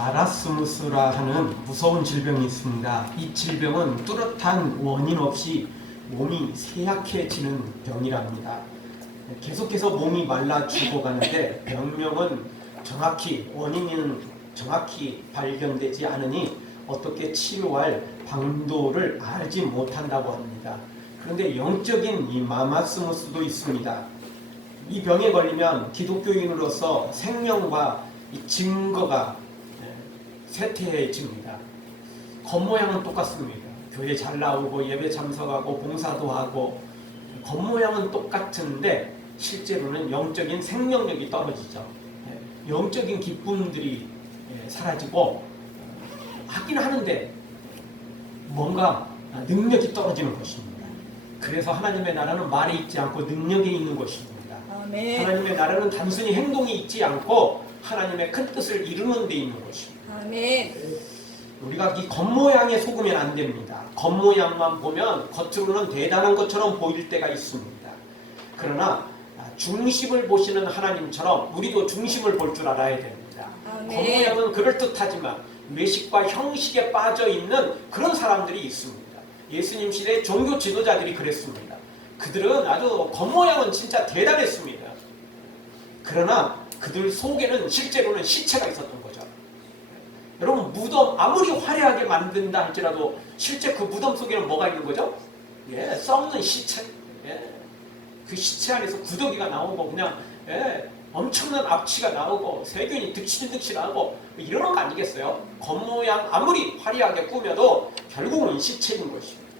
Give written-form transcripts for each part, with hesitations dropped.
마라스무스라 하는 무서운 질병이 있습니다. 이 질병은 뚜렷한 원인 없이 몸이 쇠약해지는 병이랍니다. 계속해서 몸이 말라 죽어가는데 병명은 원인은 정확히 발견되지 않으니 어떻게 치료할 방도를 알지 못한다고 합니다. 그런데 영적인 이 마라스무스도 있습니다. 이 병에 걸리면 기독교인으로서 생명과 이 증거가 쇠퇴해집니다. 겉모양은 똑같습니다. 교회 잘 나오고 예배 참석하고 봉사도 하고 겉모양은 똑같은데 실제로는 영적인 생명력이 떨어지죠. 영적인 기쁨들이 사라지고 하긴 하는데 뭔가 능력이 떨어지는 것입니다. 그래서 하나님의 나라는 말이 있지 않고 능력이 있는 것입니다. 아멘. 하나님의 나라는 단순히 행동이 있지 않고 하나님의 큰 뜻을 이루는 데 있는 것입니다. 아멘. 우리가 이 겉모양에 속으면 안 됩니다. 겉모양만 보면 겉으로는 대단한 것처럼 보일 때가 있습니다. 그러나 중심을 보시는 하나님처럼 우리도 중심을 볼 줄 알아야 됩니다. 아멘. 겉모양은 그럴듯하지만 외식과 형식에 빠져 있는 그런 사람들이 있습니다. 예수님 시대 종교 지도자들이 그랬습니다. 그들은 아주 겉모양은 진짜 대단했습니다. 그러나 그들 속에는 실제로는 시체가 있었던 거죠. 여러분, 무덤 아무리 화려하게 만든다 할지라도 실제 그 무덤 속에는 뭐가 있는 거죠? 썩는 시체. 그 시체 안에서 구더기가 나오고 그냥 엄청난 악취가 나오고 세균이 득실득실하고 이러는 거 아니겠어요? 겉모양 아무리 화려하게 꾸며도 결국은 시체인 것입니다.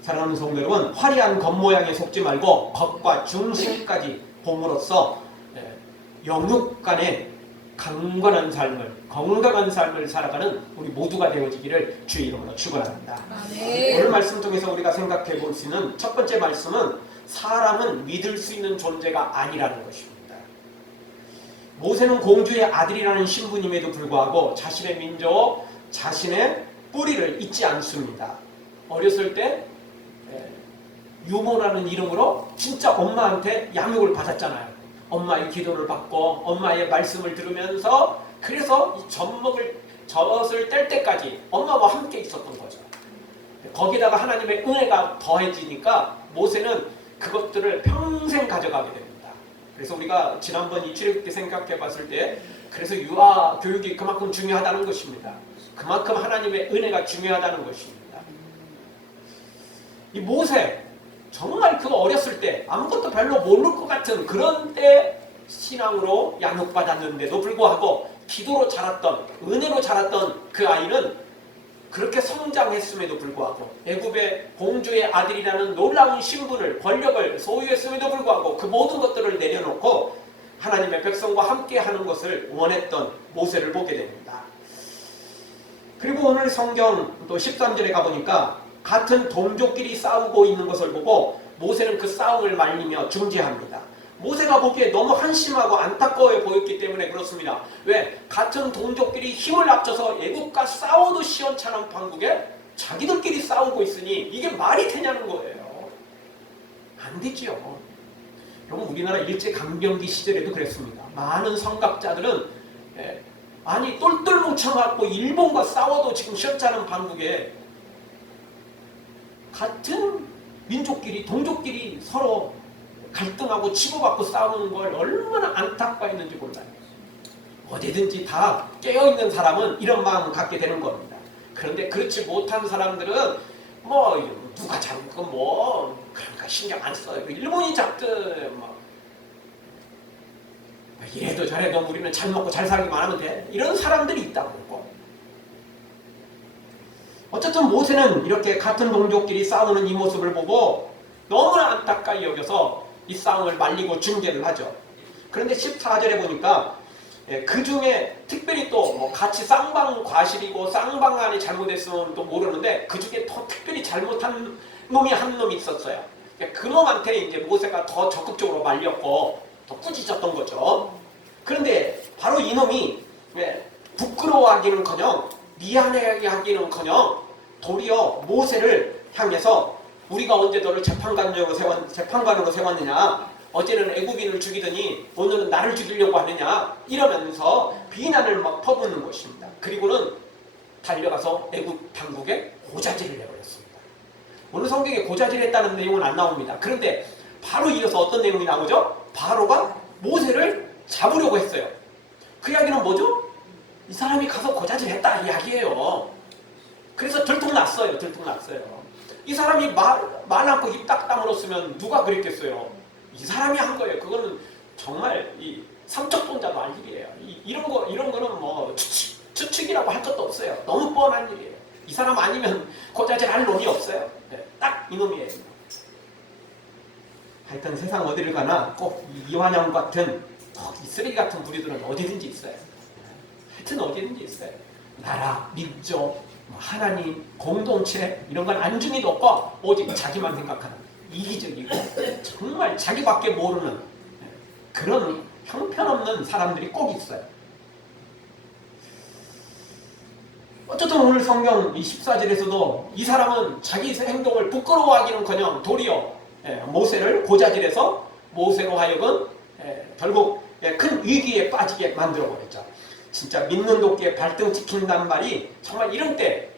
사랑하는 성도 여러분, 화려한 겉모양에 속지 말고 겉과 중심까지 봄으로써 영육 간의 강건한 삶을, 건강한 삶을 살아가는 우리 모두가 되어지기를 주의 이름으로 축원합니다. 오늘 말씀 통해서 우리가 생각해 볼 수 있는 첫 번째 말씀은 사람은 믿을 수 있는 존재가 아니라는 것입니다. 모세는 공주의 아들이라는 신분임에도 불구하고 자신의 민족, 자신의 뿌리를 잊지 않습니다. 어렸을 때 유모라는 이름으로 진짜 엄마한테 양육을 받았잖아요. 엄마의 기도를 받고 엄마의 말씀을 들으면서 그래서 이 젖을 뗄 때까지 엄마와 함께 있었던 거죠. 거기다가 하나님의 은혜가 더해지니까 모세는 그것들을 평생 가져가게 됩니다. 그래서 우리가 지난번 이 출애굽기 생각해 봤을 때 그래서 유아 교육이 그만큼 중요하다는 것입니다. 그만큼 하나님의 은혜가 중요하다는 것입니다. 이 모세 정말 그 어렸을 때 아무것도 별로 모를 것 같은 그런 때 신앙으로 양육받았는데도 불구하고 기도로 자랐던, 은혜로 자랐던 그 아이는 그렇게 성장했음에도 불구하고 애굽의 공주의 아들이라는 놀라운 신분을, 권력을 소유했음에도 불구하고 그 모든 것들을 내려놓고 하나님의 백성과 함께 하는 것을 원했던 모세를 보게 됩니다. 그리고 오늘 성경 또 13절에 가보니까 같은 동족끼리 싸우고 있는 것을 보고 모세는 그 싸움을 말리며 중지합니다. 모세가 보기에 너무 한심하고 안타까워 보였기 때문에 그렇습니다. 왜? 같은 동족끼리 힘을 합쳐서 애국과 싸워도 시원찮은 판국에 자기들끼리 싸우고 있으니 이게 말이 되냐는 거예요. 안 되지요. 여러분, 우리나라 일제강점기 시절에도 그랬습니다. 많은 성각자들은 아니 똘똘 뭉쳐갖고 일본과 싸워도 지금 시원찮은 판국에 같은 민족끼리, 동족끼리 서로 갈등하고 치고받고 싸우는 걸 얼마나 안타까워했는지 몰라요. 어디든지 다 깨어있는 사람은 이런 마음을 갖게 되는 겁니다. 그런데 그렇지 못한 사람들은 뭐 누가 잡고 뭐 그러니까 신경 안 써요. 일본이 잡든 뭐 이래도 저래도 우리는 잘 먹고 잘 살기만 하면 돼. 이런 사람들이 있다고 그러고. 어쨌든 모세는 이렇게 같은 동족끼리 싸우는 이 모습을 보고 너무나 안타까이 여겨서 이 싸움을 말리고 중재를 하죠. 그런데 14절에 보니까 그 중에 특별히 또 뭐 같이 쌍방 과실이고 쌍방 안이 잘못했으면 또 모르는데 그 중에 더 특별히 잘못한 놈이 한 놈이 있었어요. 그 놈한테 이제 모세가 더 적극적으로 말렸고 더 꾸짖었던 거죠. 그런데 바로 이 놈이 부끄러워하기는커녕 미안해하기는커녕 도리어 모세를 향해서 우리가 언제 너를 재판관으로 세웠느냐, 어제는 애굽인을 죽이더니 오늘은 나를 죽이려고 하느냐 이러면서 비난을 막 퍼붓는 것입니다. 그리고는 달려가서 애굽 당국에 고자질을 해버렸습니다. 오늘 성경에 고자질했다는 내용은 안 나옵니다. 그런데 바로 이어서 어떤 내용이 나오죠? 바로가 모세를 잡으려고 했어요. 그 이야기는 뭐죠? 이 사람이 가서 고자질했다 이야기예요. 그래서 들통났어요. 이 사람이 말 않고 입 딱 다물었으면 누가 그랬겠어요? 이 사람이 한 거예요. 그거는 정말 이 삼척동자도 알 일이에요. 이런 거는 뭐 추측이라고 할 것도 없어요. 너무 뻔한 일이에요. 이 사람 아니면 고자질 할 놈이 없어요. 네, 딱 이놈이에요. 하여튼 세상 어디를 가나 꼭 이완영 같은 이 쓰레기 같은 무리들은 어디든지 있어요. 하여튼 어디든지 있어요. 나라, 민족, 하나님, 공동체 이런 건 안중에도 없고 오직 자기만 생각하는 이기적이고 정말 자기밖에 모르는 그런 형편없는 사람들이 꼭 있어요. 어쨌든 오늘 성경 14절에서도 이 사람은 자기 행동을 부끄러워하기는커녕 도리어 모세를 고자질해서 모세로 하여금 결국 큰 위기에 빠지게 만들어버렸죠. 진짜 믿는 도끼에 발등 찍힌다는 말이 정말 이런 때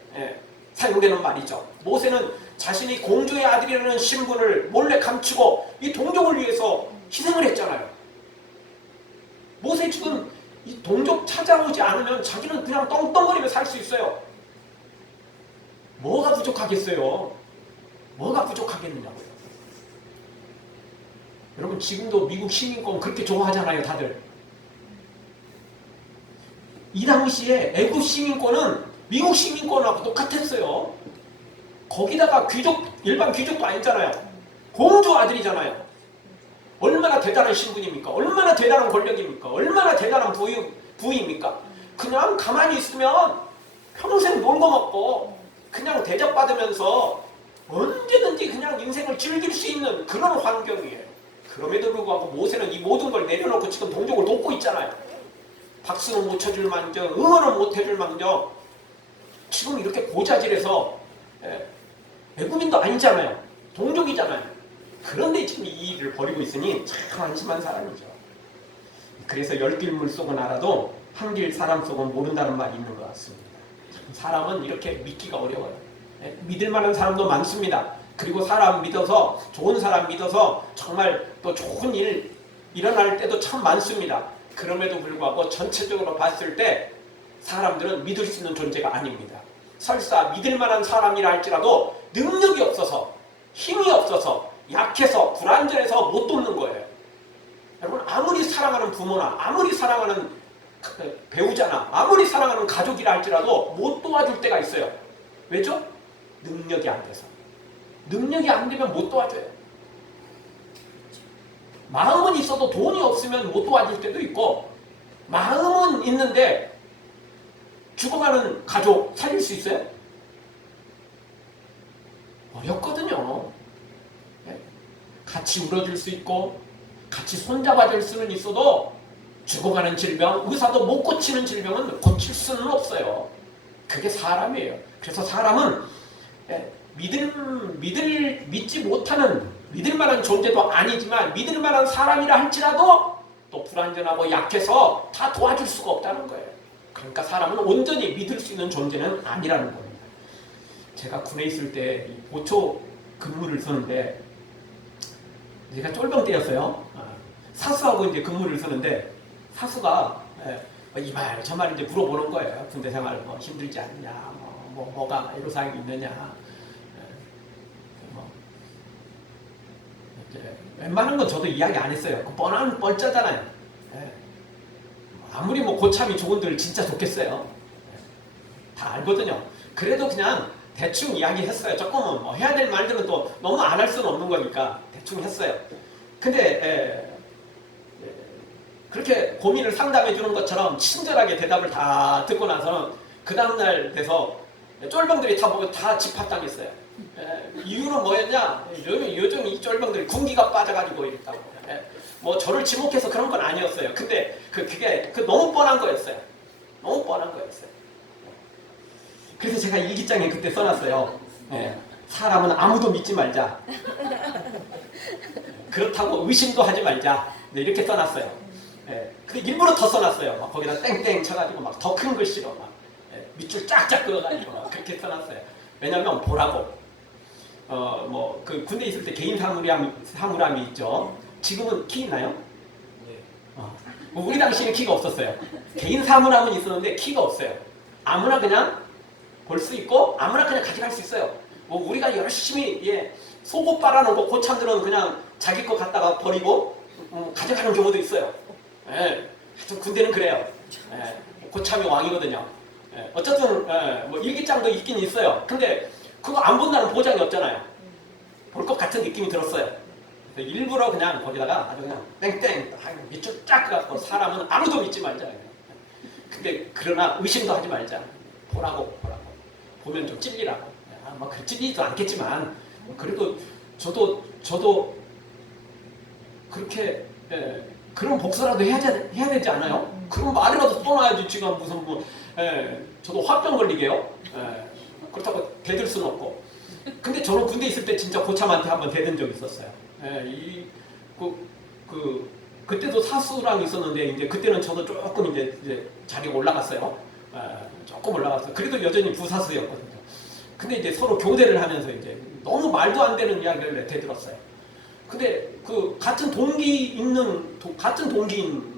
사용되는 말이죠. 모세는 자신이 공주의 아들이라는 신분을 몰래 감추고 이 동족을 위해서 희생을 했잖아요. 모세 지금 이 동족 찾아오지 않으면 자기는 그냥 떵떵거리며 살 수 있어요. 뭐가 부족하겠어요? 뭐가 부족하겠느냐고요. 여러분 지금도 미국 시민권 그렇게 좋아하잖아요, 다들. 이 당시에 애국 시민권은 미국 시민권하고 똑같았어요. 거기다가 일반 귀족도 아니잖아요. 공주 아들이잖아요. 얼마나 대단한 신분입니까? 얼마나 대단한 권력입니까? 얼마나 대단한 부위입니까? 그냥 가만히 있으면 평생 놀고 먹고 그냥 대접받으면서 언제든지 그냥 인생을 즐길 수 있는 그런 환경이에요. 그럼에도 불구하고 모세는 이 모든 걸 내려놓고 지금 동족을 돕고 있잖아요. 박수는 못 쳐줄 망정, 응원은 못 해줄 망정, 지금 이렇게 고자질해서 애국민도 아니잖아요. 동족이잖아요. 그런데 지금 이 일을 벌이고 있으니 참 안심한 사람이죠. 그래서 열길 물속은 알아도 한길 사람 속은 모른다는 말이 있는 것 같습니다. 사람은 이렇게 믿기가 어려워요. 믿을 만한 사람도 많습니다. 그리고 사람 믿어서, 좋은 사람 믿어서 정말 또 좋은 일 일어날 때도 참 많습니다. 그럼에도 불구하고 전체적으로 봤을 때 사람들은 믿을 수 있는 존재가 아닙니다. 설사 믿을 만한 사람이라 할지라도 능력이 없어서, 힘이 없어서, 약해서, 불완전해서 못 돕는 거예요. 여러분 아무리 사랑하는 부모나 아무리 사랑하는 배우자나 아무리 사랑하는 가족이라 할지라도 못 도와줄 때가 있어요. 왜죠? 능력이 안 돼서. 능력이 안 되면 못 도와줘요. 마음은 있어도 돈이 없으면 못 도와줄 때도 있고, 마음은 있는데 죽어가는 가족 살릴 수 있어요? 어렵거든요. 같이 울어줄 수 있고 같이 손잡아줄 수는 있어도 죽어가는 질병, 의사도 못 고치는 질병은 고칠 수는 없어요. 그게 사람이에요. 그래서 사람은 믿지 못하는, 믿을 만한 존재도 아니지만 믿을 만한 사람이라 할지라도 또 불완전하고 약해서 다 도와줄 수가 없다는 거예요. 그러니까 사람은 온전히 믿을 수 있는 존재는 아니라는 겁니다. 제가 군에 있을 때 보초 근무를 서는데, 제가 쫄병 때였어요. 사수하고 이제 근무를 서는데, 사수가 이 말 저 말 이제 물어보는 거예요. 군대 생활 뭐 힘들지 않냐, 뭐가 애로사항이 있느냐. 웬만한 건 저도 이야기 안 했어요. 뻔한 뻘짜잖아요. 아무리 뭐 고참이 좋은들 진짜 좋겠어요. 다 알거든요. 그래도 그냥 대충 이야기했어요. 조금은 뭐 해야 될 말들은 또 너무 안 할 수는 없는 거니까 대충 했어요. 근데 그렇게 고민을 상담해 주는 것처럼 친절하게 대답을 다 듣고 나서는 그 다음날 돼서 쫄병들이 다 보고 다 집합당했어요. 이유는 뭐였냐? 요즘 이 쫄병들이 군기가 빠져가지고 이랬다고. 뭐 저를 지목해서 그런 건 아니었어요. 근데 그게 너무 뻔한 거였어요. 너무 뻔한 거였어요. 그래서 제가 일기장에 그때 써놨어요. 사람은 아무도 믿지 말자. 그렇다고 의심도 하지 말자. 네, 이렇게 써놨어요. 예, 근데 일부러 더 써놨어요. 막 거기다 땡땡 쳐가지고 막 더 큰 글씨로 막 밑줄 쫙쫙 그어가지고 막 그렇게 써놨어요. 왜냐면 보라고. 뭐 그 군대 있을 때 개인 사물함이 있죠. 지금은 키 있나요? 뭐 우리 당시에는 키가 없었어요. 개인 사물함은 있었는데 키가 없어요. 아무나 그냥 볼 수 있고 아무나 그냥 가져갈 수 있어요. 뭐 우리가 열심히 속옷 빨아놓고 고참들은 그냥 자기 거 갖다가 버리고 가져가는 경우도 있어요. 예, 하여튼 군대는 그래요. 고참이 왕이거든요. 어쨌든 뭐 일기장도 있긴 있어요. 근데 그거 안 본다는 보장이 없잖아요. 볼 것 같은 느낌이 들었어요. 일부러 그냥 거기다가 아주 그냥 땡땡 밑줄 쫙 갖고 사람은 아무도 믿지 말자. 근데 그러나 의심도 하지 말자. 보라고 보면 좀 찔리라고. 뭐 찔리지도 않겠지만 그래도 저도 그렇게 그런 복수라도 해야 되지 않아요? 그런 말이라도 써놔야지. 지금 무슨 뭐 저도 화병 걸리게요. 그렇다고 대들 수는 없고. 근데 저는 군대 있을 때 진짜 고참한테 한번 대든 적이 있었어요. 그때도 사수랑 있었는데 이제 그때는 저도 조금 이제 자리가 올라갔어요. 조금 올라갔어요. 그래도 여전히 부사수였거든요. 근데 이제 서로 교대를 하면서 이제 너무 말도 안 되는 이야기를 대들었어요. 근데 그 같은 동기인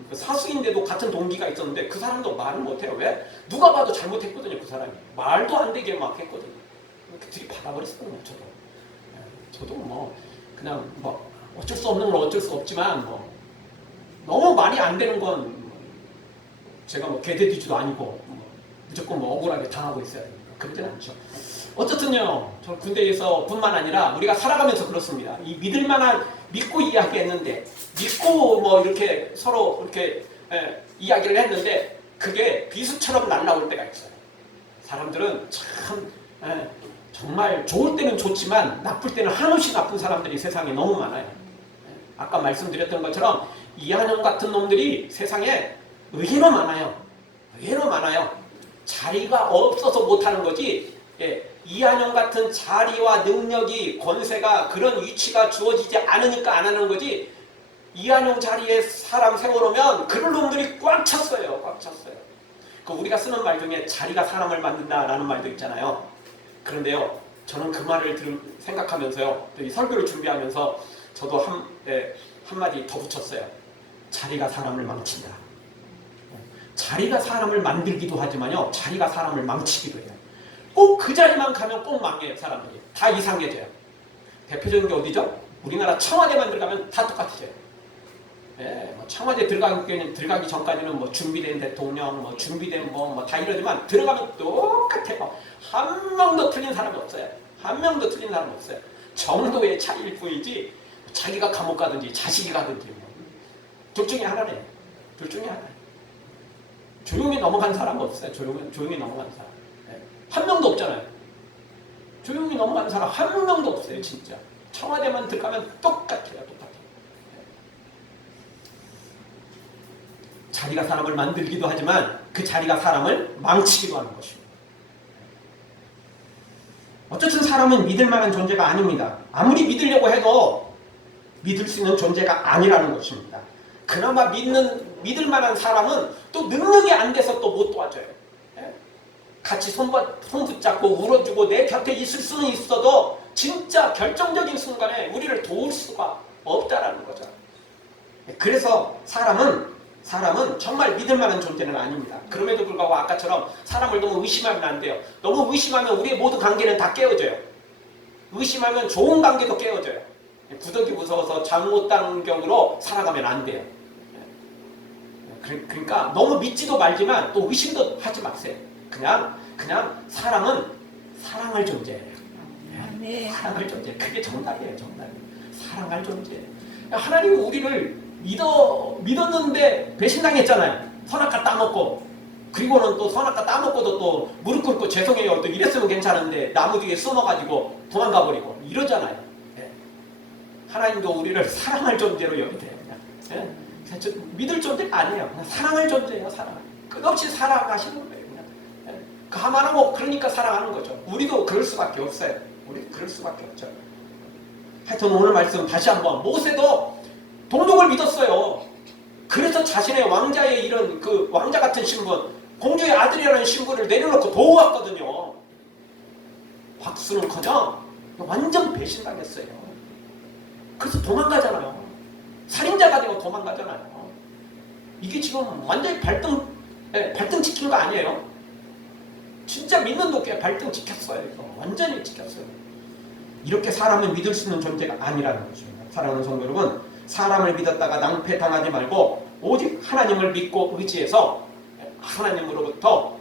그 사수인데도 같은 동기가 있었는데 그 사람도 말을 못해요. 왜? 누가 봐도 잘못했거든요. 그 사람이 말도 안 되게 막 했거든요. 들이 받아버렸거든요. 저도 뭐 그냥 뭐 어쩔 수 없는 건 어쩔 수 없지만 뭐 너무 말이 안 되는 건 제가 뭐 개돼지도 아니고 무조건 뭐 억울하게 당하고 있어야 됩니다. 그러지는 않죠. 어쨌든요, 저 군대에서 뿐만 아니라 우리가 살아가면서 그렇습니다. 이 믿고 이야기했는데, 믿고 뭐 이렇게 서로 이렇게 이야기를 했는데, 그게 비수처럼 날라올 때가 있어요. 사람들은 참, 정말 좋을 때는 좋지만, 나쁠 때는 한없이 나쁜 사람들이 세상에 너무 많아요. 아까 말씀드렸던 것처럼, 이한영 같은 놈들이 세상에 의외로 많아요. 의외로 많아요. 자리가 없어서 못하는 거지, 이한영 같은 자리와 능력이 권세가 그런 위치가 주어지지 않으니까 안 하는 거지. 이한영 자리에 사람 세워놓으면 그런 놈들이 꽉 찼어요. 꽉 찼어요. 그 우리가 쓰는 말 중에 자리가 사람을 만든다라는 말도 있잖아요. 그런데요, 저는 그 말을 생각하면서요, 이 설교를 준비하면서 저도 한마디 더 붙였어요. 자리가 사람을 망친다. 자리가 사람을 만들기도 하지만요, 자리가 사람을 망치기도 해요. 꼭 그 자리만 가면 꼭 망해요. 사람들이 다 이상해져요. 대표적인 게 어디죠? 우리나라 청와대만 들어가면 다 똑같아져요. 뭐 청와대 들어가기 전까지는 뭐 준비된 대통령, 뭐 준비된 뭐 다 이러지만 들어가면 똑같아요. 한 명도 틀린 사람이 없어요. 한 명도 틀린 사람이 없어요. 정도의 차이일 뿐이지 자기가 감옥 가든지 자식이 가든지 둘 중에 하나네요. 둘 중에 하나. 조용히 넘어간 사람은 없어요. 조용히 넘어간 사람. 한 명도 없잖아요. 조용히 넘어간 사람 한 명도 없어요. 진짜. 청와대만 들어가면 똑같아요. 똑같아요. 자리가 사람을 만들기도 하지만 그 자리가 사람을 망치기도 하는 것입니다. 어쨌든 사람은 믿을 만한 존재가 아닙니다. 아무리 믿으려고 해도 믿을 수 있는 존재가 아니라는 것입니다. 그나마 믿을 만한 사람은 또 능력이 안 돼서 또 못 도와줘요. 같이 손 붙잡고 울어주고 내 곁에 있을 수는 있어도 진짜 결정적인 순간에 우리를 도울 수가 없다라는 거죠. 그래서 사람은 정말 믿을 만한 존재는 아닙니다. 그럼에도 불구하고 아까처럼 사람을 너무 의심하면 안 돼요. 너무 의심하면 우리의 모든 관계는 다 깨어져요. 의심하면 좋은 관계도 깨어져요. 구더기 무서워서 잠못단격으로 살아가면 안 돼요. 그러니까 너무 믿지도 말지만 또 의심도 하지 마세요. 그냥 사람은 사랑할 존재예요. 네. 사랑할 존재. 그게 정답이에요. 정답이에요. 사랑할 존재. 하나님이 우리를 믿었는데 배신당했잖아요. 선악과 따먹고. 그리고는 또 선악과 따먹고도 또 무릎 꿇고 죄송해요. 또 이랬으면 괜찮은데 나무 뒤에 숨어가지고 도망가 버리고 이러잖아요. 하나님도 우리를 사랑할 존재로 여기세요. 믿을 존재가 아니에요. 그냥 사랑할 존재예요. 사랑. 끝없이 사랑하시는 거예요. 가만하고 그러니까 사랑하는 거죠. 우리도 그럴 수밖에 없어요. 우리 그럴 수밖에 없죠. 하여튼 오늘 말씀 다시 한번 모세도 동족을 믿었어요. 그래서 자신의 왕자의 이런 그 왕자 같은 신분, 공주의 아들이라는 신분을 내려놓고 도왔거든요. 박수는커녕 완전 배신당했어요. 그래서 도망가잖아요. 살인자가 되고 도망가잖아요. 이게 지금 완전히 발등 지킨 거 아니에요? 진짜 믿는 도끼에 발등 지켰어요. 이거. 완전히 지켰어요. 이렇게 사람을 믿을 수 있는 존재가 아니라는 것입니다. 사랑하는 성도 여러분, 사람을 믿었다가 낭패당하지 말고 오직 하나님을 믿고 의지해서 하나님으로부터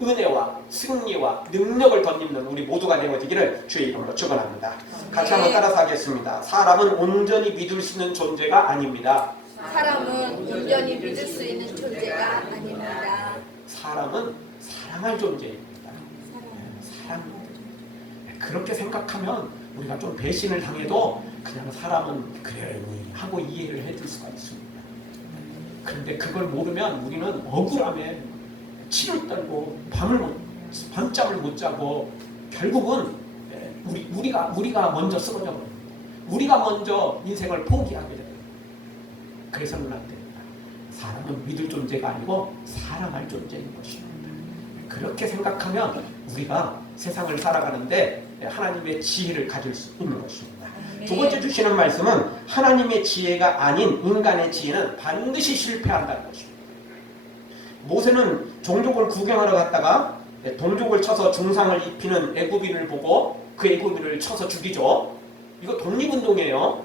은혜와 승리와 능력을 덧입는 우리 모두가 되어지기를 주의 이름으로 축원합니다. 같이 한번 따라서 하겠습니다. 사람은 온전히 믿을 수 있는 존재가 아닙니다. 사람은 온전히 믿을 수 있는 존재가 아닙니다. 사람은 사랑할 존재입니다. 사랑. 그렇게 생각하면 우리가 좀 배신을 당해도 그냥 사람은 그래 하고 이해를 해줄 수가 있습니다. 그런데 그걸 모르면 우리는 억울함에 치를 떨고 밤잠을 못 자고 결국은 우리가 먼저 쓰러져 버립니다. 우리가 먼저 인생을 포기하게 됩니다. 그래서는 안 됩니다. 사람은 믿을 존재가 아니고 사랑할 존재인 것입니다. 그렇게 생각하면 우리가 세상을 살아가는데 하나님의 지혜를 가질 수 있는 것입니다. 두 번째 주시는 말씀은 하나님의 지혜가 아닌 인간의 지혜는 반드시 실패한다는 것입니다. 모세는 종족을 구경하러 갔다가 동족을 쳐서 중상을 입히는 애굽인을 보고 그 애굽인을 쳐서 죽이죠. 이거 독립운동이에요.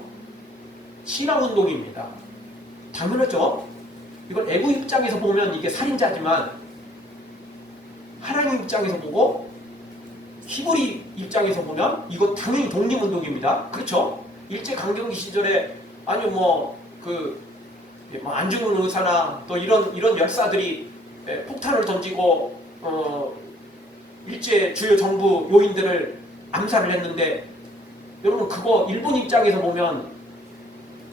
신앙운동입니다. 당연하죠. 이걸 애굽 입장에서 보면 이게 살인자지만 하나님 입장에서 보고 히브리 입장에서 보면 이거 당연히 독립운동입니다. 그렇죠? 일제강점기 시절에 아니 안중근 의사나 또 이런 역사들이 폭탄을 던지고 일제 주요 정부 요인들을 암살을 했는데 여러분 그거 일본 입장에서 보면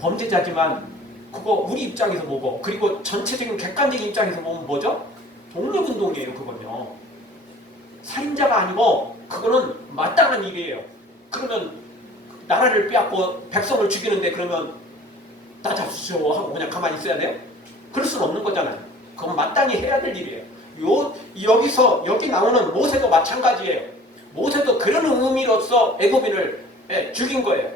범죄자지만 그거 우리 입장에서 보고 그리고 전체적인 객관적인 입장에서 보면 뭐죠? 독립운동이에요. 그건요. 살인자가 아니고 그거는 마땅한 일이에요. 그러면 나라를 빼앗고 백성을 죽이는데 그러면 나 잡수쇼 하고 그냥 가만히 있어야 돼요? 그럴 수는 없는 거잖아요. 그건 마땅히 해야 될 일이에요. 여기 나오는 모세도 마찬가지예요. 모세도 그런 의미로서 애굽인을 죽인 거예요.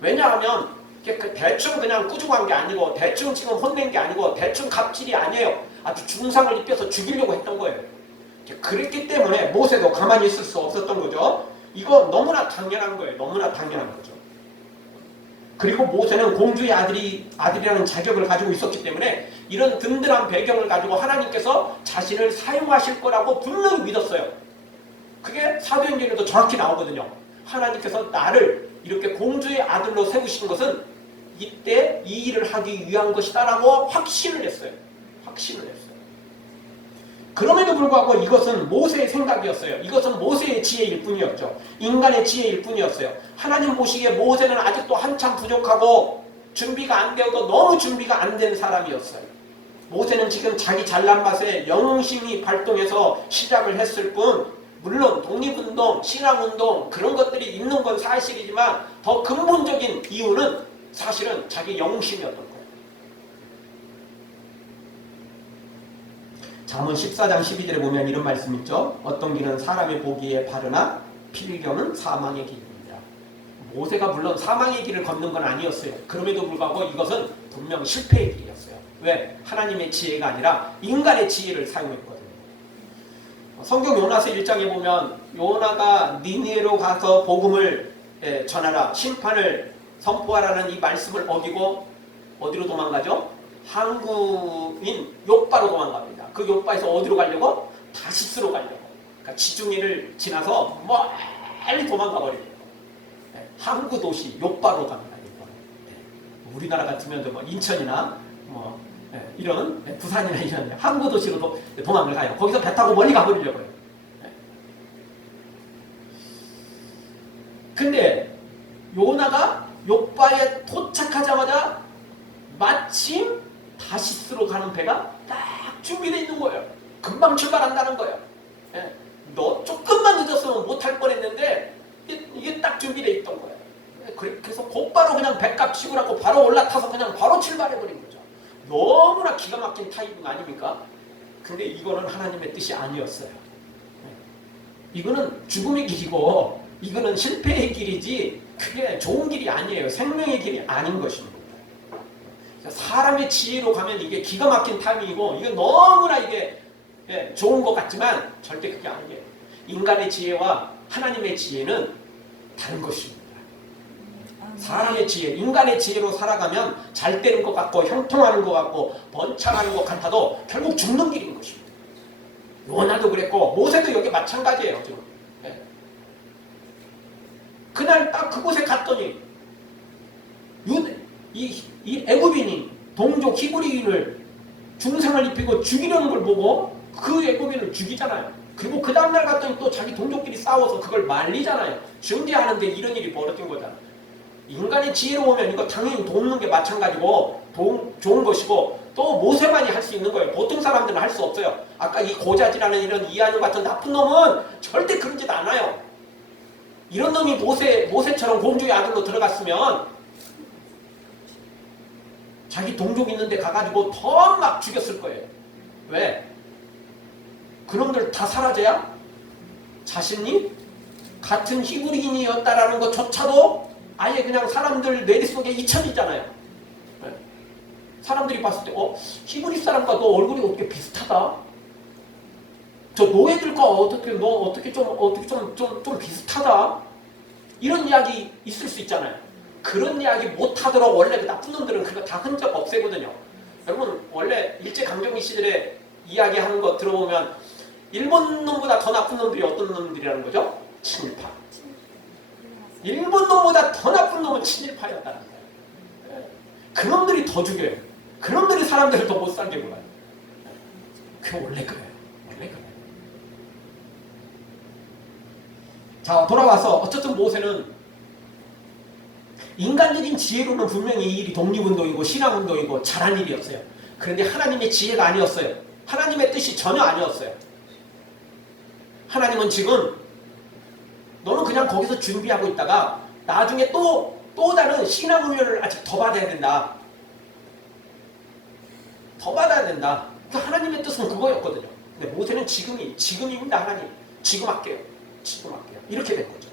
왜냐하면 대충 그냥 꾸중한 게 아니고 대충 지금 혼낸 게 아니고 대충 갑질이 아니에요. 아주 중상을 입혀서 죽이려고 했던 거예요. 그랬기 때문에 모세도 가만히 있을 수 없었던 거죠. 이거 너무나 당연한 거예요. 너무나 당연한 거죠. 그리고 모세는 공주의 아들이라는 자격을 가지고 있었기 때문에 이런 든든한 배경을 가지고 하나님께서 자신을 사용하실 거라고 분명히 믿었어요. 그게 사도행전에도 정확히 나오거든요. 하나님께서 나를 이렇게 공주의 아들로 세우신 것은 이때 이 일을 하기 위한 것이다라고 확신을 했어요. 확신을 했어요. 그럼에도 불구하고 이것은 모세의 생각이었어요. 이것은 모세의 지혜일 뿐이었죠. 인간의 지혜일 뿐이었어요. 하나님 보시기에 모세는 아직도 한참 부족하고 준비가 안 되어도 너무 준비가 안 된 사람이었어요. 모세는 지금 자기 잘난 맛에 영심이 발동해서 시작을 했을 뿐 물론 독립운동, 신앙운동 그런 것들이 있는 건 사실이지만 더 근본적인 이유는 사실은 자기 영심이었던 거예요. 잠언 14장 12절에 보면 이런 말씀 있죠. 어떤 길은 사람이 보기에 바르나 필경은 사망의 길입니다. 모세가 물론 사망의 길을 걷는 건 아니었어요. 그럼에도 불구하고 이것은 분명 실패의 길이었어요. 왜? 하나님의 지혜가 아니라 인간의 지혜를 사용했거든요. 성경 요나서 1장에 보면 요나가 니느웨로 가서 복음을 전하라, 심판을 선포하라는 이 말씀을 어기고 어디로 도망가죠? 항구인 욥바로 도망갑니다. 그 욥바에서 어디로 가려고? 다시스로 가려고. 그러니까 지중해를 지나서 멀리 도망가 버리려고. 항구 도시 욥바로 갑니다. 우리나라 같으면 뭐 인천이나 이런 부산이나 이런 항구 도시로도 도망을 가요. 거기서 배 타고 멀리 가버리려고요. 근데 요나가 욥바에 도착하자마자 마침 다시스로 가는 배가 딱 준비되어 있는 거예요. 금방 출발한다는 거예요. 너 조금만 늦었으면 못할 뻔했는데 이게 딱 준비되어 있던 거예요. 그래서 곧바로 그냥 배값 치고라고 바로 올라타서 그냥 바로 출발해버린 거죠. 너무나 기가 막힌 타이밍 아닙니까? 근데 이거는 하나님의 뜻이 아니었어요. 이거는 죽음의 길이고 이거는 실패의 길이지 그게 좋은 길이 아니에요. 생명의 길이 아닌 것입니다. 사람의 지혜로 가면 이게 기가 막힌 타이밍이고 이게 너무나 이게 좋은 것 같지만 절대 그게 아니에요. 인간의 지혜와 하나님의 지혜는 다른 것입니다. 사람의 지혜, 인간의 지혜로 살아가면 잘 되는 것 같고 형통하는 것 같고 번창하는 것 같아도 결국 죽는 길인 것입니다. 요나도 그랬고 모세도 여기 마찬가지예요. 지금. 그날 딱 그곳에 갔더니 이 애굽인이 동족 히브리인을 중상을 입히고 죽이려는 걸 보고 그 애굽인을 죽이잖아요. 그리고 그 다음날 갔더니 또 자기 동족끼리 싸워서 그걸 말리잖아요. 중재하는데 이런 일이 벌어진 거잖아. 인간의 지혜로 보면 이거 당연히 돕는 게 마찬가지고 좋은 것이고 또 모세만이 할 수 있는 거예요. 보통 사람들은 할 수 없어요. 아까 이 고자지라는 이런 이한용 같은 나쁜 놈은 절대 그런 짓 안 해요. 이런 놈이 모세처럼 공주의 아들로 들어갔으면 자기 동족 있는데 가가지고 더 막 죽였을 거예요. 왜? 그놈들 다 사라져야 자신이 같은 히브리인이었다라는 것조차도 아예 그냥 사람들 뇌리 속에 잊혀지잖아요. 사람들이 봤을 때 히브리 사람과 너 얼굴이 어떻게 비슷하다? 저 노예들과 어떻게 좀 비슷하다? 이런 이야기 있을 수 있잖아요. 그런 이야기 못하도록 원래 그 나쁜 놈들은 그거 다 흔적 없애거든요. 여러분 원래 일제강점기 시절에 이야기하는 거 들어보면 일본 놈보다 더 나쁜 놈들이 어떤 놈들이라는 거죠? 친일파. 일본 놈보다 더 나쁜 놈은 친일파였다는 거예요. 그놈들이 더 죽여요. 그놈들이 사람들을 더 못 살게 굴어요. 그게 원래 그래요. 원래 그래요. 자, 돌아와서 어쨌든 모세는 인간적인 지혜로는 분명히 이 일이 독립운동이고 신앙운동이고 잘한 일이었어요. 그런데 하나님의 지혜가 아니었어요. 하나님의 뜻이 전혀 아니었어요. 하나님은 지금 너는 그냥 거기서 준비하고 있다가 나중에 또 다른 신앙훈련을 아직 더 받아야 된다. 더 받아야 된다. 하나님의 뜻은 그거였거든요. 근데 모세는 지금입니다. 하나님. 지금 할게요. 지금 할게요. 이렇게 된 거죠.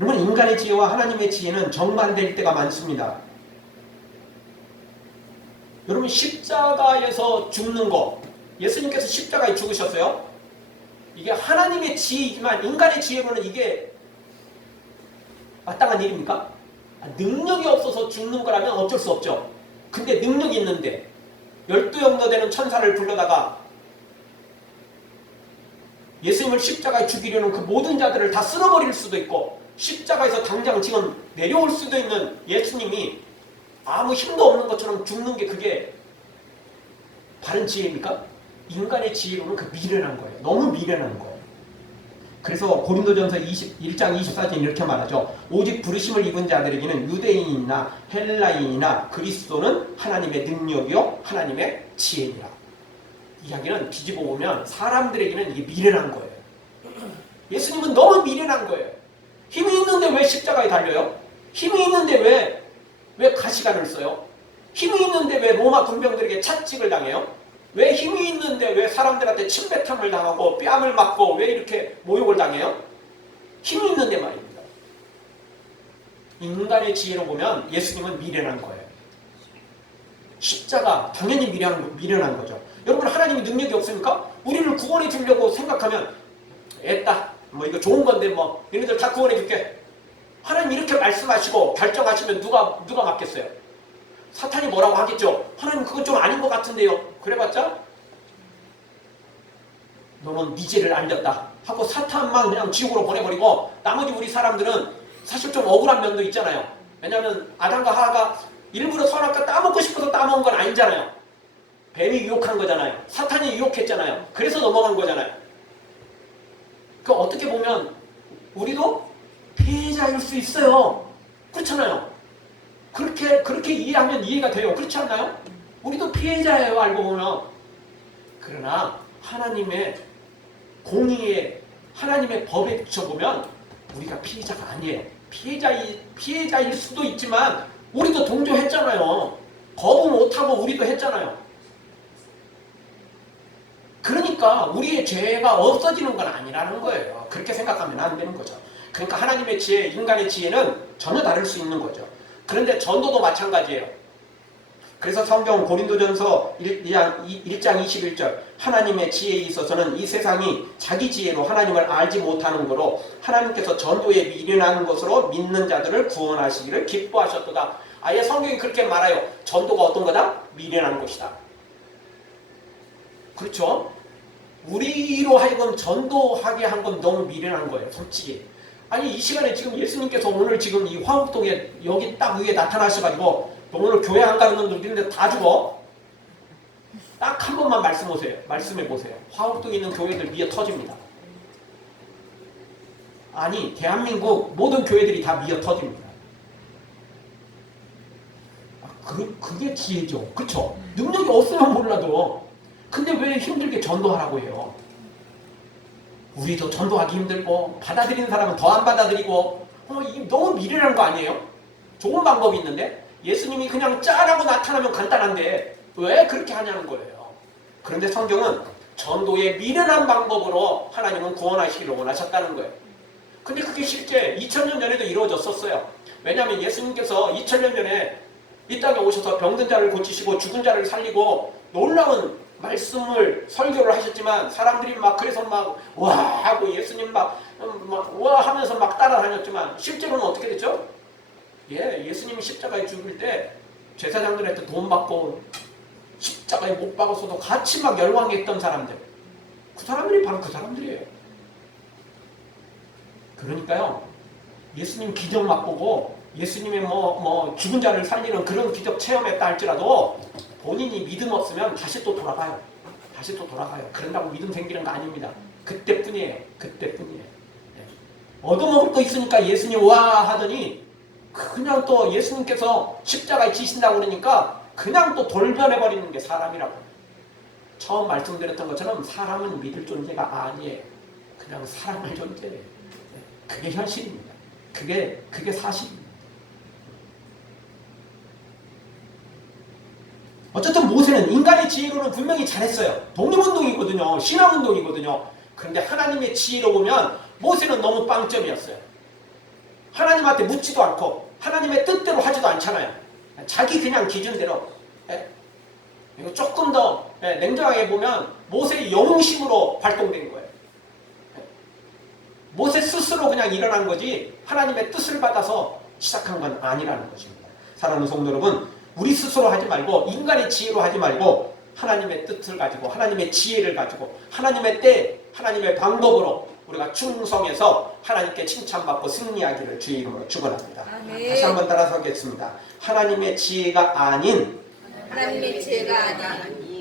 여러분 인간의 지혜와 하나님의 지혜는 정반대일 때가 많습니다. 여러분 십자가에서 죽는 거 예수님께서 십자가에 죽으셨어요. 이게 하나님의 지혜이지만 인간의 지혜로는 이게 마땅한 일입니까? 능력이 없어서 죽는 거라면 어쩔 수 없죠. 근데 능력이 있는데 12영도 되는 천사를 불러다가 예수님을 십자가에 죽이려는 그 모든 자들을 다 쓸어버릴 수도 있고 십자가에서 당장 지금 내려올 수도 있는 예수님이 아무 힘도 없는 것처럼 죽는 게 그게 바른 지혜입니까? 인간의 지혜로는 그 미련한 거예요. 너무 미련한 거예요. 그래서 고린도전서 1장 24절 이렇게 말하죠. 오직 부르심을 입은 자들에게는 유대인이나 헬라인이나 그리스도는 하나님의 능력이요 하나님의 지혜니라. 이야기는 뒤집어 보면 사람들에게는 이게 미련한 거예요. 예수님은 너무 미련한 거예요. 힘이 있는데 왜 십자가에 달려요? 힘이 있는데 왜 가시관을 써요? 힘이 있는데 왜 로마 군병들에게 채찍을 당해요? 왜 힘이 있는데 왜 사람들한테 침뱉함을 당하고 뺨을 맞고 왜 이렇게 모욕을 당해요? 힘이 있는데 말입니다. 인간의 지혜로 보면 예수님은 미련한 거예요. 십자가 당연히 미련한 거죠. 여러분 하나님이 능력이 없습니까? 우리를 구원해 주려고 생각하면 애따 뭐 이거 좋은 건데 뭐 얘네들 다 구원해 줄게. 하나님 이렇게 말씀하시고 결정하시면 누가 맞겠어요? 사탄이 뭐라고 하겠죠? 하나님 그건 좀 아닌 것 같은데요. 그래봤자 너는 네 죄를 알렸다 하고 사탄만 그냥 지옥으로 보내버리고 나머지 우리 사람들은 사실 좀 억울한 면도 있잖아요. 왜냐하면 아담과 하와가 일부러 선악과 따먹고 싶어서 따먹은 건 아니잖아요. 뱀이 유혹한 거잖아요. 사탄이 유혹했잖아요. 그래서 넘어간 거잖아요. 그 어떻게 보면 우리도 피해자일 수 있어요. 그렇잖아요. 그렇게 이해하면 이해가 돼요. 그렇지 않나요? 우리도 피해자예요. 알고 보면. 그러나 하나님의 공의에 하나님의 법에 비춰보면 우리가 피해자가 아니에요. 피해자일 수도 있지만 우리도 동조했잖아요. 거부 못하고 우리도 했잖아요. 그러니까 우리의 죄가 없어지는 건 아니라는 거예요. 그렇게 생각하면 안 되는 거죠. 그러니까 하나님의 지혜, 인간의 지혜는 전혀 다를 수 있는 거죠. 그런데 전도도 마찬가지예요. 그래서 성경 고린도전서 1장 21절 하나님의 지혜에 있어서는 이 세상이 자기 지혜로 하나님을 알지 못하는 거로 하나님께서 전도에 미련한 것으로 믿는 자들을 구원하시기를 기뻐하셨도다. 아예 성경이 그렇게 말해요. 전도가 어떤 거다? 미련한 것이다. 그렇죠? 우리로 하여금 전도하게 한 건 너무 미련한 거예요. 솔직히. 아니 이 시간에 지금 예수님께서 오늘 지금 이 화곡동에 여기 딱 위에 나타나셔가지고 오늘 교회 안 가는 놈들 있는데 다 죽어? 딱 한 번만 말씀해 보세요. 화곡동에 있는 교회들 미어 터집니다. 아니 대한민국 모든 교회들이 다 미어 터집니다. 그게 지혜죠. 그렇죠? 능력이 없으면 몰라도 근데 왜 힘들게 전도하라고 해요? 우리도 전도하기 힘들고 받아들이는 사람은 더 안 받아들이고 이게 너무 미련한 거 아니에요? 좋은 방법이 있는데 예수님이 그냥 짜라고 나타나면 간단한데 왜 그렇게 하냐는 거예요. 그런데 성경은 전도의 미련한 방법으로 하나님은 구원하시기를 원하셨다는 거예요. 근데 그게 실제 2000년 전에도 이루어졌었어요. 왜냐하면 예수님께서 2000년 전에 이 땅에 오셔서 병든 자를 고치시고 죽은 자를 살리고 놀라운 말씀을 설교를 하셨지만 사람들이 막 그래서 막 와 하고 예수님 막 와 하면서 막 따라다녔지만 실제로는 어떻게 됐죠? 예수님이 십자가에 죽을 때 제사장들한테 돈 받고 십자가에 못 박았어도 같이 막 열광했던 사람들, 그 사람들이 바로 그 사람들이에요. 그러니까요, 예수님 기적 맛보고 예수님의 죽은 자를 살리는 그런 기적 체험했다 할지라도 본인이 믿음 없으면 다시 또 돌아가요. 그런다고 믿음 생기는 거 아닙니다. 그때뿐이에요. 얻어먹을 거 있으니까 예수님 와 하더니 그냥 또 예수님께서 십자가에 지신다고 그러니까 그냥 또 돌변해버리는 게 사람이라고. 처음 말씀드렸던 것처럼 사람은 믿을 존재가 아니에요. 그냥 사랑할 존재예요. 그게 현실입니다. 그게 사실입니다. 어쨌든 모세는 인간의 지혜로는 분명히 잘했어요. 독립운동이거든요. 신앙운동이거든요. 그런데 하나님의 지혜로 보면 모세는 너무 빵점이었어요. 하나님한테 묻지도 않고 하나님의 뜻대로 하지도 않잖아요. 자기 그냥 기준대로. 이거 조금 더 냉정하게 보면 모세의 영웅심으로 발동된 거예요. 모세 스스로 그냥 일어난 거지 하나님의 뜻을 받아서 시작한 건 아니라는 것입니다. 사랑하는 성도 여러분, 우리 스스로 하지 말고 인간의 지혜로 하지 말고 하나님의 뜻을 가지고 하나님의 지혜를 가지고 하나님의 때 하나님의 방법으로 우리가 충성해서 하나님께 칭찬받고 승리하기를 주의 이름으로 축원합니다. 다시 한번 따라서 하겠습니다. 하나님의 지혜가 아닌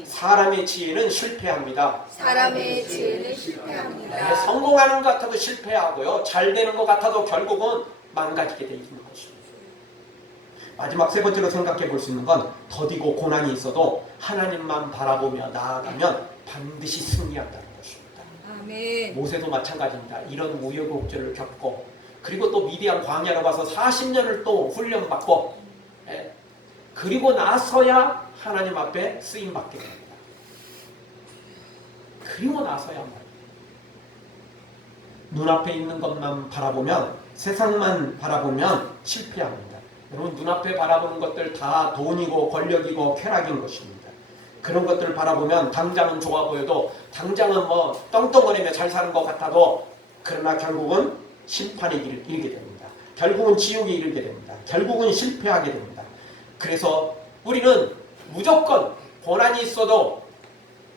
사람의 지혜는 실패합니다. 성공하는 것 같아도 실패하고요. 잘 되는 것 같아도 결국은 망가지게 되어 있는 것입니다. 마지막 세 번째로 생각해 볼 수 있는 건 더디고 고난이 있어도 하나님만 바라보며 나아가면 반드시 승리한다는 것입니다. 아멘. 모세도 마찬가지입니다. 이런 우여곡절을 겪고 그리고 또 미디안 광야로 가서 40년을 또 훈련받고 그리고 나서야 하나님 앞에 쓰임받게 됩니다. 그리고 나서야 말이에요. 눈앞에 있는 것만 바라보면 세상만 바라보면 실패합니다. 여러분 눈앞에 바라보는 것들 다 돈이고 권력이고 쾌락인 것입니다. 그런 것들을 바라보면 당장은 좋아 보여도 당장은 떵떵거리며 잘 사는 것 같아도 그러나 결국은 심판에 이르게 됩니다. 결국은 지옥에 이르게 됩니다. 결국은 실패하게 됩니다. 그래서 우리는 무조건 고난이 있어도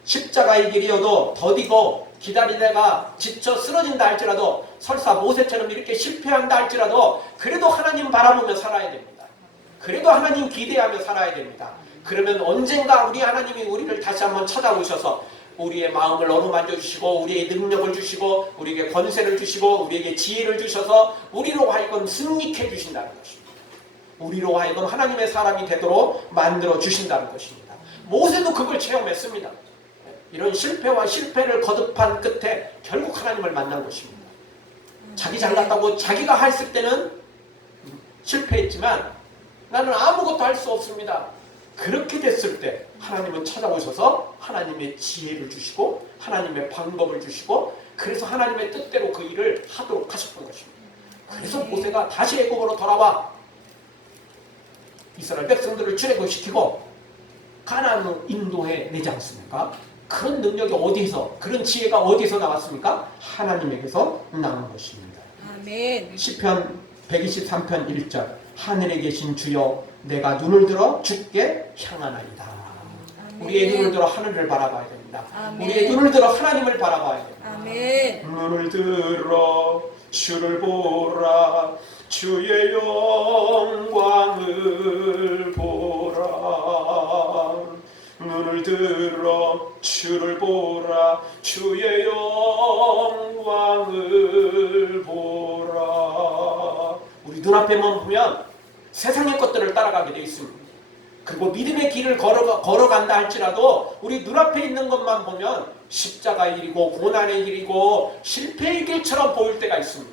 십자가의 길이어도 더디고 기다리다가 지쳐 쓰러진다 할지라도 설사 모세처럼 이렇게 실패한다 할지라도 그래도 하나님 바라보며 살아야 됩니다. 그래도 하나님 기대하며 살아야 됩니다. 그러면 언젠가 우리 하나님이 우리를 다시 한번 찾아오셔서 우리의 마음을 어루만져 주시고 우리의 능력을 주시고 우리에게 권세를 주시고 우리에게 지혜를 주셔서 우리로 하여금 승리케 주신다는 것입니다. 우리로 하여금 하나님의 사람이 되도록 만들어 주신다는 것입니다. 모세도 그걸 체험했습니다. 이런 실패와 실패를 거듭한 끝에 결국 하나님을 만난 것입니다. 자기 잘났다고 자기가 했을 때는 실패했지만 나는 아무것도 할 수 없습니다. 그렇게 됐을 때 하나님은 찾아오셔서 하나님의 지혜를 주시고 하나님의 방법을 주시고 그래서 하나님의 뜻대로 그 일을 하도록 하셨던 것입니다. 그래서 모세가 다시 애굽으로 돌아와 이스라엘 백성들을 출애굽시키고 가나안으로 인도해 내지 않습니까? 그런 능력이 어디서, 그런 지혜가 어디서 나왔습니까? 하나님에게서 나온 것입니다. 아멘. 시편 123편 1절 하늘에 계신 주여 내가 눈을 들어 주께 향하나이다. 아멘. 우리의 눈을 들어 하늘을 바라봐야 됩니다. 아멘. 우리의 눈을 들어 하나님을 바라봐야 됩니다. 아멘. 눈을 들어 주를 보라 주의 영광을 보라 눈을 들어 주를 보라 주의 영광을 보라. 우리 눈앞에만 보면 세상의 것들을 따라가게 되어 있습니다. 그리고 믿음의 길을 걸어간다 할지라도 우리 눈앞에 있는 것만 보면 십자가의 길이고 고난의 길이고 실패의 길처럼 보일 때가 있습니다.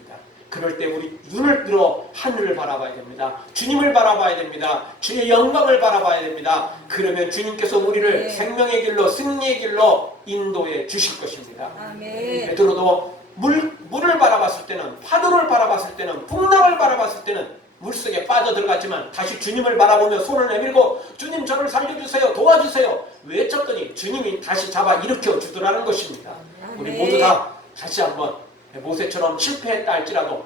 그럴 때 우리 눈을 들어 하늘을 바라봐야 됩니다. 주님을 바라봐야 됩니다. 주의 영광을 바라봐야 됩니다. 그러면 주님께서 우리를 네. 생명의 길로 승리의 길로 인도해 주실 것입니다. 아멘. 베드로도 물을 바라봤을 때는 파도를 바라봤을 때는 풍랑을 바라봤을 때는 물속에 빠져들어갔지만 다시 주님을 바라보며 손을 내밀고 주님 저를 살려주세요 도와주세요 외쳤더니 주님이 다시 잡아 일으켜 주더라는 것입니다. 우리 모두 다 다시 한번 모세처럼 실패했다 할지라도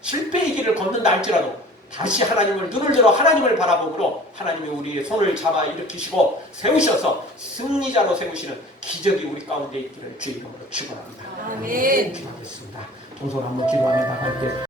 실패의 길을 걷는다 할지라도 다시 하나님을 눈을 들어 하나님을 바라보므로 하나님이 우리의 손을 잡아 일으키시고 세우셔서 승리자로 세우시는 기적이 우리 가운데 있기를 주의 이름으로 축원합니다. 아멘. 기도하겠습니다. 동선 한번 기도하며 나갈게요.